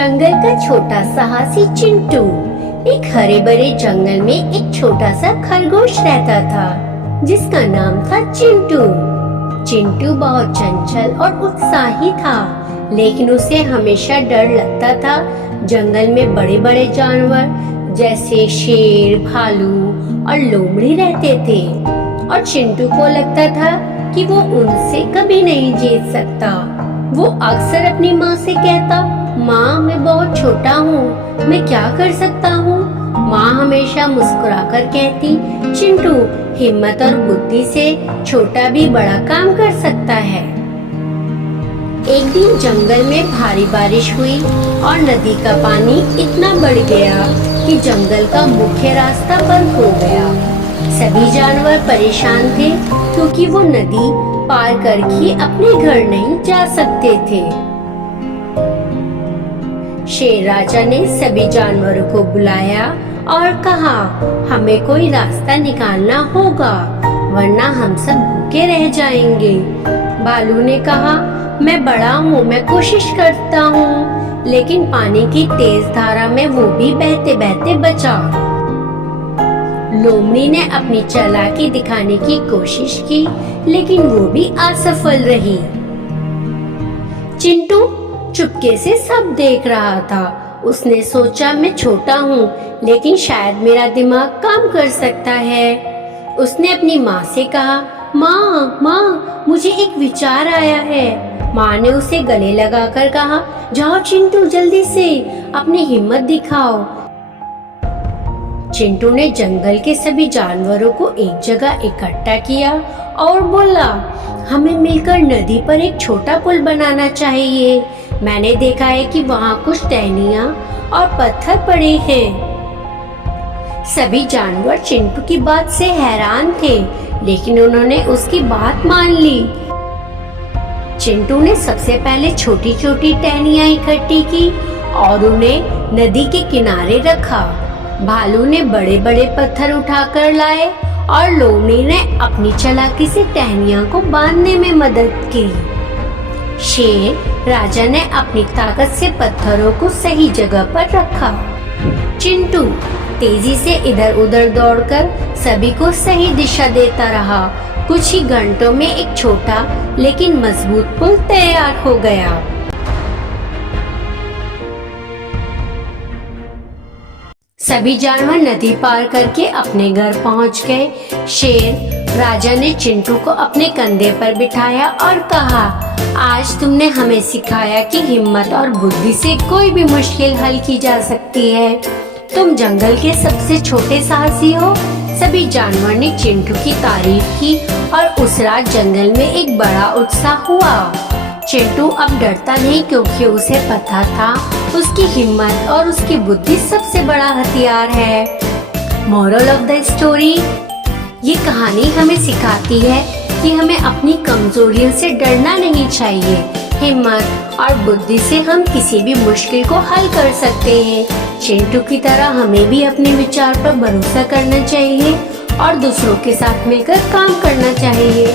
जंगल का छोटा साहसी चिंटू। एक हरे भरे जंगल में एक छोटा सा खरगोश रहता था जिसका नाम था चिंटू। चिंटू बहुत चंचल और उत्साही था, लेकिन उसे हमेशा डर लगता था। जंगल में बड़े बड़े जानवर जैसे शेर, भालू और लोमड़ी रहते थे और चिंटू को लगता था कि वो उनसे कभी नहीं जीत सकता। वो अक्सर अपनी माँ से कहता, माँ मैं बहुत छोटा हूँ, मैं क्या कर सकता हूँ। माँ हमेशा मुस्कुराकर कहती, चिंटू हिम्मत और बुद्धि से छोटा भी बड़ा काम कर सकता है। एक दिन जंगल में भारी बारिश हुई और नदी का पानी इतना बढ़ गया कि जंगल का मुख्य रास्ता बंद हो गया। सभी जानवर परेशान थे क्योंकि वो नदी पार करके अपने घर नहीं जा सकते थे। शेर राजा ने सभी जानवरों को बुलाया और कहा, हमें कोई रास्ता निकालना होगा वरना हम सब भूखे रह जाएंगे। भालू ने कहा, मैं बड़ा हूँ, मैं कोशिश करता हूँ, लेकिन पानी की तेज धारा में वो भी बहते बहते बचा। लोमड़ी ने अपनी चालाकी दिखाने की कोशिश की, लेकिन वो भी असफल रही। चिंटू चुपके से सब देख रहा था। उसने सोचा, मैं छोटा हूँ, लेकिन शायद मेरा दिमाग काम कर सकता है। उसने अपनी माँ से कहा, माँ, मुझे एक विचार आया है। माँ ने उसे गले लगाकर कहा, जाओ चिंटू, जल्दी से अपनी हिम्मत दिखाओ। चिंटू ने जंगल के सभी जानवरों को एक जगह इकट्ठा किया और बोला, हमें मिलकर नदी पर एक छोटा पुल बनाना चाहिए। मैंने देखा है कि वहाँ कुछ टहनियाँ और पत्थर पड़े हैं। सभी जानवर चिंटू की बात से हैरान थे, लेकिन उन्होंने उसकी बात मान ली। चिंटू ने सबसे पहले छोटी छोटी टहनियाँ इकट्ठी की और उन्हें नदी के किनारे रखा। भालू ने बड़े बड़े पत्थर उठाकर लाए और लोमड़ी ने अपनी चालाकी से टहनियों को बांधने में मदद की। शेर राजा ने अपनी ताकत से पत्थरों को सही जगह पर रखा। चिंटू तेजी से इधर उधर दौड़कर सभी को सही दिशा देता रहा। कुछ ही घंटों में एक छोटा लेकिन मजबूत पुल तैयार हो गया। सभी जानवर नदी पार करके अपने घर पहुंच गए। शेर राजा ने चिंटू को अपने कंधे पर बिठाया और कहा, आज तुमने हमें सिखाया कि हिम्मत और बुद्धि से कोई भी मुश्किल हल की जा सकती है। तुम जंगल के सबसे छोटे साहसी हो। सभी जानवर ने चिंटू की तारीफ की और उस रात जंगल में एक बड़ा उत्साह हुआ। चिंटू अब डरता नहीं क्योंकि उसे पता था उसकी हिम्मत और उसकी बुद्धि सबसे बड़ा हथियार है। मोरल ऑफ द स्टोरी, ये कहानी हमें सिखाती है कि हमें अपनी कमजोरियों से डरना नहीं चाहिए। हिम्मत और बुद्धि से हम किसी भी मुश्किल को हल कर सकते हैं। चिंटू की तरह हमें भी अपने विचार पर भरोसा करना चाहिए और दूसरों के साथ मिलकर काम करना चाहिए।